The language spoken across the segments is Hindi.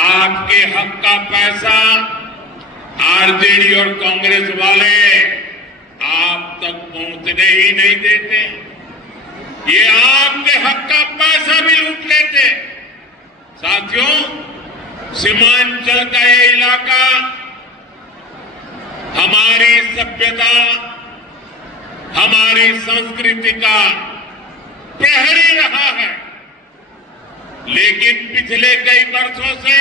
आपके हक का पैसा आरजेडी और कांग्रेस वाले आप तक पहुंचने ही नहीं देते। ये आपके हक का पैसा भी लूट लेते। साथियों, सीमांचल का ये इलाका हमारी सभ्यता, हमारी संस्कृति का प्रहरी रहा है, लेकिन पिछले कई वर्षों से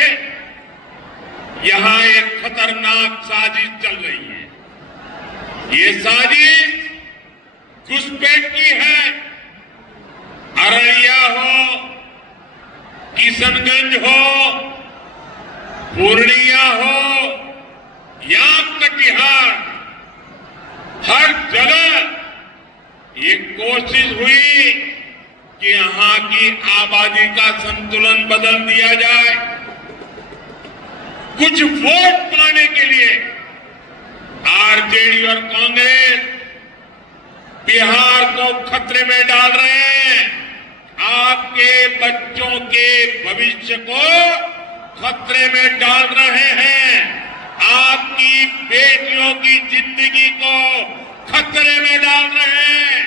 यहां एक खतरनाक साजिश चल रही है। ये साजिश घुसपैठ की है। अररिया हो, किशनगंज हो, पूर्णिया हो या कटिहार, हर जगह ये कोशिश हुई कि यहां की आबादी का संतुलन बदल दिया जाए। कुछ वोट पाने के लिए आरजेडी और कांग्रेस बिहार को खतरे में डाल रहे हैं। आपके बच्चों के भविष्य को खतरे में डाल रहे हैं। आपकी बेटियों की जिंदगी को खतरे में डाल रहे हैं।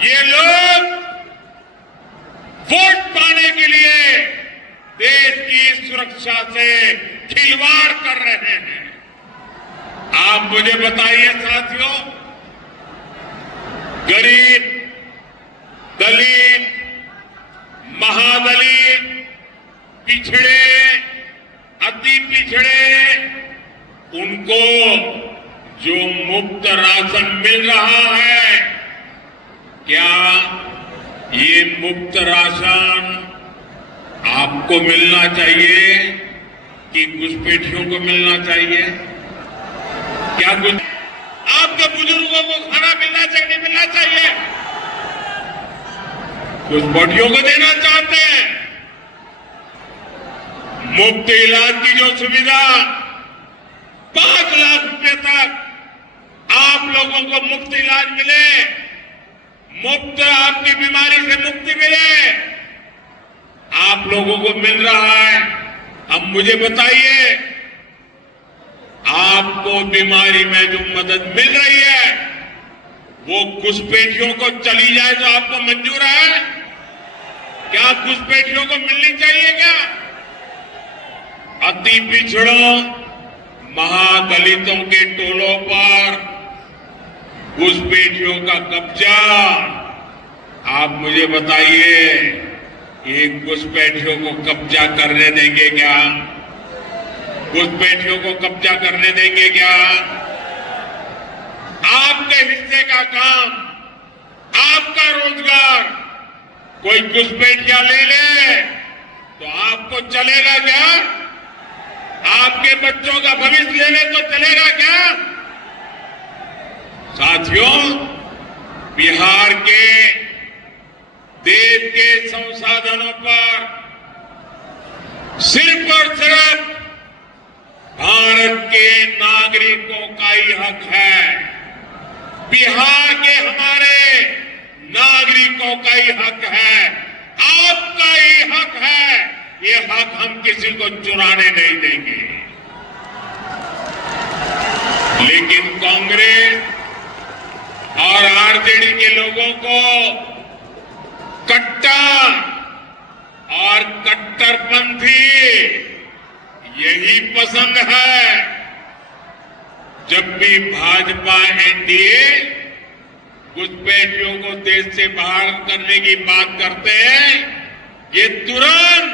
ये लोग वोट पाने के लिए देश की सुरक्षा से खिलवाड़ कर रहे हैं। आप मुझे बताइए साथियों, गरीब, दलित, महादलित, पिछड़े, अति पिछड़े, उनको जो मुफ्त राशन मिल रहा है, क्या ये मुफ्त राशन आपको मिलना चाहिए कि घुसपैठियों को मिलना चाहिए? क्या आपके बुजुर्गों को खाना मिलना चाहिए, नहीं मिलना चाहिए? घुसपैठियों को देना चाहते हैं। मुफ्त इलाज की जो सुविधा 5 लाख रुपए तक आप लोगों को मुफ्त इलाज मिले, मुफ्त आपकी बीमारी से मुक्ति मिले, आप लोगों को मिल रहा है। अब मुझे बताइए, आपको बीमारी में जो मदद मिल रही है वो घुसपैठियों को चली जाए तो आपको मंजूर है? क्या घुसपैठियों को मिलनी चाहिए क्या? अति पिछड़ों, महादलितों के टोलों पर घुसपैठियों का कब्जा, आप मुझे बताइए, ये घुसपैठियों को कब्जा करने देंगे क्या? घुसपैठियों को कब्जा करने देंगे क्या? आपके हिस्से का काम, आपका रोजगार कोई घुसपैठिया ले ले तो आपको चलेगा क्या? आपके बच्चों का भविष्य ले ले तो चलेगा क्या? साथियों, बिहार के देश के संसाधनों पर सिर्फ और सिर्फ भारत के नागरिकों का ही हक है। बिहार के हमारे नागरिकों का ही हक है, आपका ही हक है। ये हक हम किसी को चुराने नहीं देंगे। लेकिन कांग्रेस और आरजेडी के लोगों को कट्टर और कट्टरपंथी यही पसंद है। जब भी भाजपा एनडीए घुसपैठियों को देश से बाहर करने की बात करते हैं, ये तुरंत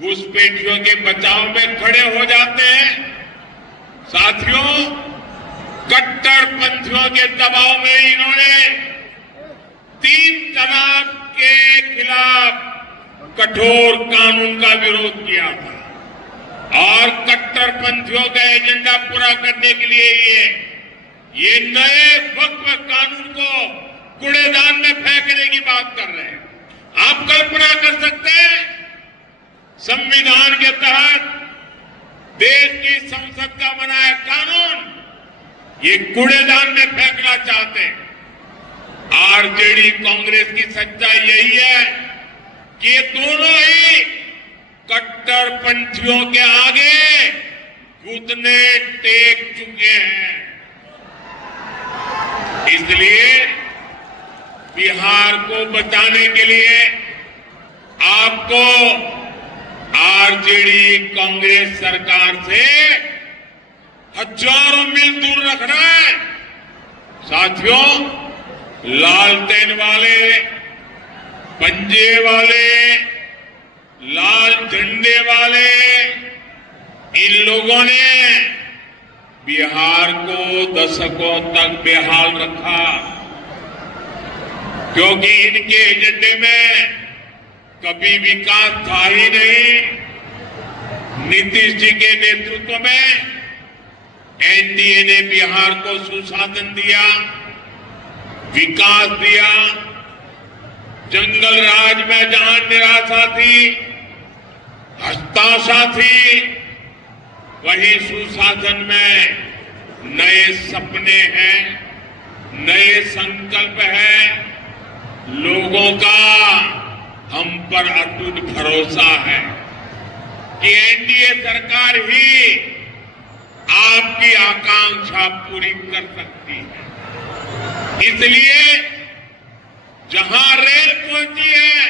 घुसपैठियों के बचाव में खड़े हो जाते हैं। साथियों, कट्टरपंथियों के दबाव में इन्होंने 3 तलाक के खिलाफ कठोर कानून का विरोध किया था और कट्टरपंथियों का एजेंडा पूरा करने के लिए ये नए वक्फ कानून को कूड़ेदान में फेंकने की बात कर रहे हैं। आप कल्पना कर सकते हैं, संविधान के तहत देश की संसद का बनाया कानून ये कूड़ेदान में फेंकना चाहते हैं। आरजेडी कांग्रेस की सच्चाई यही है कि ये दोनों ही कट्टर कट्टरपंथियों के आगे घुटने टेक चुके हैं। इसलिए बिहार को बचाने के लिए आपको आरजेडी कांग्रेस सरकार से हजारों मील दूर रखना है। साथियों, लालटेन वाले, पंजे वाले, लाल झंडे वाले, इन लोगों ने बिहार को दशकों तक बेहाल रखा, क्योंकि इनके एजेंडे में कभी विकास था ही नहीं। नीतीश जी के नेतृत्व में एनडीए ने बिहार को सुशासन दिया, विकास दिया। जंगल राज में जहां निराशा थी, हताशा थी, वहीं सुशासन में नए सपने हैं, नए संकल्प हैं। लोगों का हम पर अटूट भरोसा है कि एनडीए सरकार ही आपकी आकांक्षा पूरी कर सकती है। इसलिए जहां रेल पहुंची है,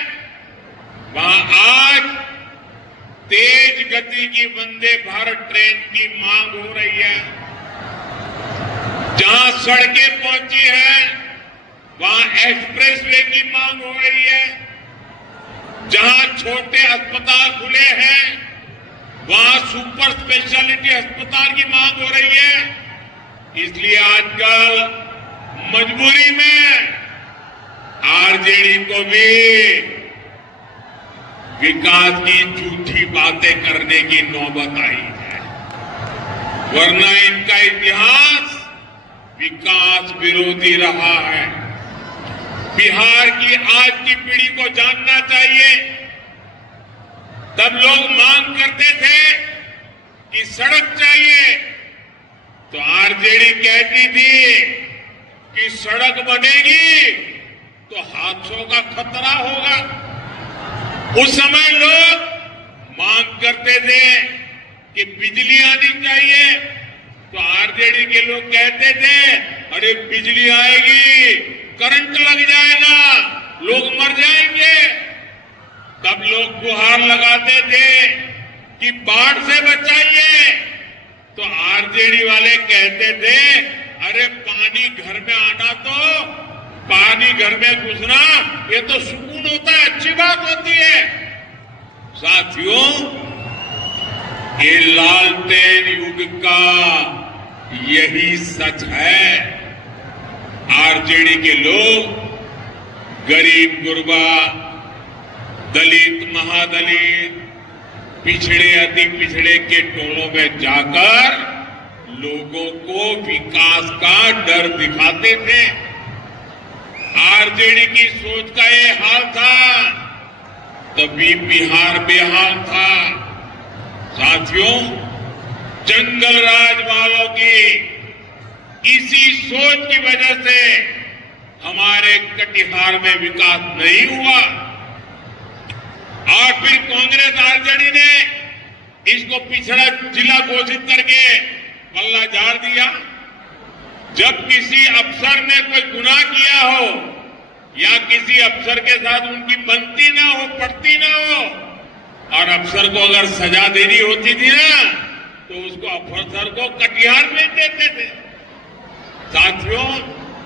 वहां आज तेज गति की वंदे भारत ट्रेन की मांग हो रही है। जहां सड़कें पहुंची हैं, वहां एक्सप्रेसवे की मांग हो रही है। जहां छोटे अस्पताल खुले हैं, वहां सुपर स्पेशलिटी अस्पताल की मांग हो रही है। इसलिए आजकल मजबूरी में आरजेडी को भी विकास की झूठी बातें करने की नौबत आई है, वरना इनका इतिहास विकास विरोधी रहा है। बिहार की आज की पीढ़ी को जानना चाहिए। तब लोग मांग करते थे कि सड़क चाहिए, तो आरजेडी कहती थी कि सड़क बनेगी तो हादसों का खतरा होगा। उस समय लोग मांग करते थे कि बिजली आनी चाहिए, तो आरजेडी के लोग कहते थे अरे बिजली आएगी, करंट लग जाएगा, लोग मर जाएंगे। तब लोग गुहार लगाते थे कि बाढ़ से बचाइए, तो आरजेडी वाले कहते थे अरे पानी घर में आना, तो पानी घर में घुसना ये तो सुकून होता है, अच्छी बात होती है। साथियों, ये लालटेन युग का यही सच है। आरजेडी के लोग गरीब गुरबा, दलित महादलित, पिछड़े अति पिछड़े के टोलों में जाकर लोगों को विकास का डर दिखाते थे। आरजेडी की सोच का ये हाल था, तभी बिहार बेहाल था। साथियों, जंगल राज वालों की इसी सोच की वजह से हमारे कटिहार में विकास नहीं हुआ, और फिर कांग्रेस आरजेडी ने इसको पिछड़ा जिला घोषित करके पल्ला झाड़ दिया। जब किसी अफसर ने कोई गुनाह किया हो या किसी अफसर के साथ उनकी बनती ना हो, पड़ती ना हो, और अफसर को अगर सजा देनी होती थी ना, तो उसको अफसर को कटिहार भेज देते थे। साथियों,